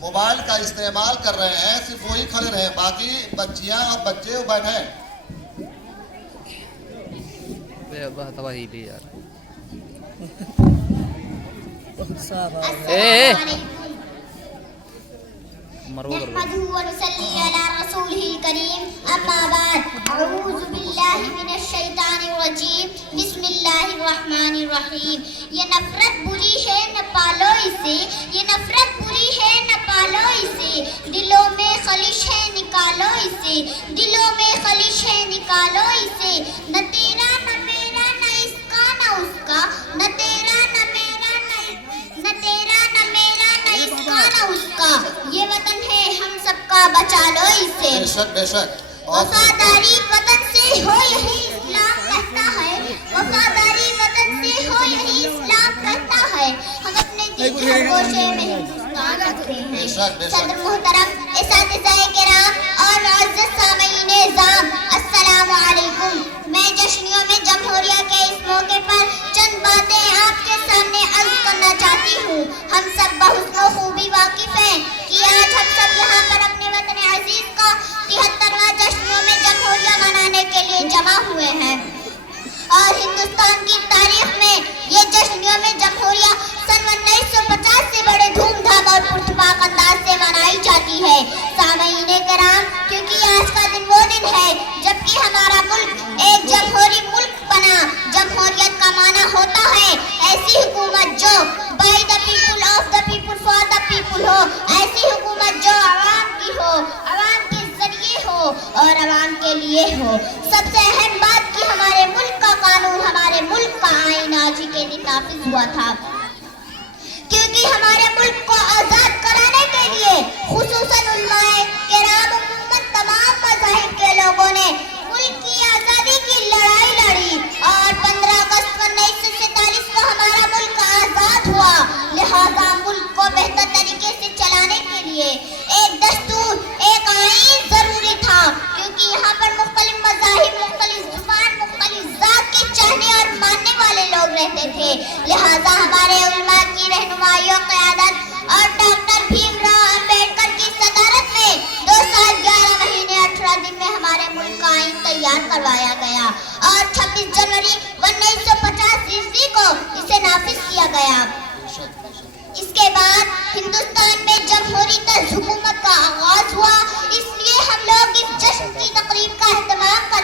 Mobile کا استعمال کر رہے ہیں صرف وہی کھڑے رہے، باقی بچیاں اور بچے بیٹھے ہیں. تباہی بھی یار. نحمده ونصلي على رسوله الكريم اما بعد اعوذ باللہ من الشیطان الرجیم بسم اللہ الرحمن الرحیم. یہ نفرت بری ہے نہ پالو اسے، یہ نفرت بری ہے نہ پالو اسے، دلوں میں خلش ہے نکالو اسے، دلوں میں خلش ہے نکالو اسے. نہ تیرا نہ میرا نہ اس کا نہ اس کا، نہ تیرا نہ میرا نہ تیرا نہ میرا نہ اس کا نہ اس کا. یہ وطن ہے ہم سب کا، بچا لو اسے. بے شک بے شک. وفاداری وطن سے ہو یہی اسلام کہتا ہے، وفاداری وطن سے ہو یہی اسلام کہتا ہے. ہم اپنے دل کے ہر گوشے میں ہندوستان رکھتے ہیں. صدر محترم، اساتذہ کرام اور معزز سامعین اعزام، السلام علیکم. میں جشنیوں میں جمہوریہ کے اس موقع پر چند باتیں آپ کے سامنے عرض کرنا چاہتی ہوں. ہم سب بحسن و خوبی واقف ہیں کہ آج ہم سب یہاں پر اپنے وطن عزیز کا 73واں جشنیوں میں جمہوریہ منانے کے لیے جمع ہوئے ہیں، اور ہندوستان کی تاریخ میں یہ جشنیوں میں جمہوریہ سن 1950 سے بڑے دھوم دھام اور پرتپاک انداز سے منائی جاتی ہے. سامعین کرام، کیونکہ آج کا دن وہ دن ہے جبکہ ہمارا ملک ایک جمہوری ملک بنا. جمہوریت کا معنی ہوتا ہے ایسی حکومت جو by the people of the people for the people who, ایسی حکومت جو عوام کی ہو، عوام کے ذریعے ہو اور عوام کے لیے ہو. سب سے اہم بات کہ ہمارے ملک کا قانون، ہمارے ملک کا آئین آج ہی کے دن نافذ ہوا تھا، کیونکہ ہمارے ملک کو آزاد کرانے کے لیے خصوصاً علماء کرام، عموماً تمام مذاہب کے لوگوں نے ملک کی آزادی کی لڑائی لڑی، اور 15 اگست 1947 کو ہمارا ملک آزاد ہوا. لہذا ملک کو بہتر طریقے سے چلانے کے لیے ایک دستور، ایک آئین ضروری تھا، کیونکہ یہاں پر مختلف مذاہب، مختلف زبان، مختلف ذات کے چاہنے اور ماننے والے لوگ رہتے تھے. لہذا ہمارے علماء کی رہنمائی و قیادت اور ڈاکٹر بھیم راؤ امبیڈکر کی صدارت میں 2 سال 11 مہینے 18 دن میں ہمارے ملک کا آئین تیار کروایا گیا، اور 26 جنوری 1950 عیسوی کو اسے نافذ کیا گیا. اس کے بعد ہندوستان میں جمہوری طرز حکومت کا آغاز ہوا. اس لیے ہم لوگ اس جشن کی تقریب کا اہتمام کرتے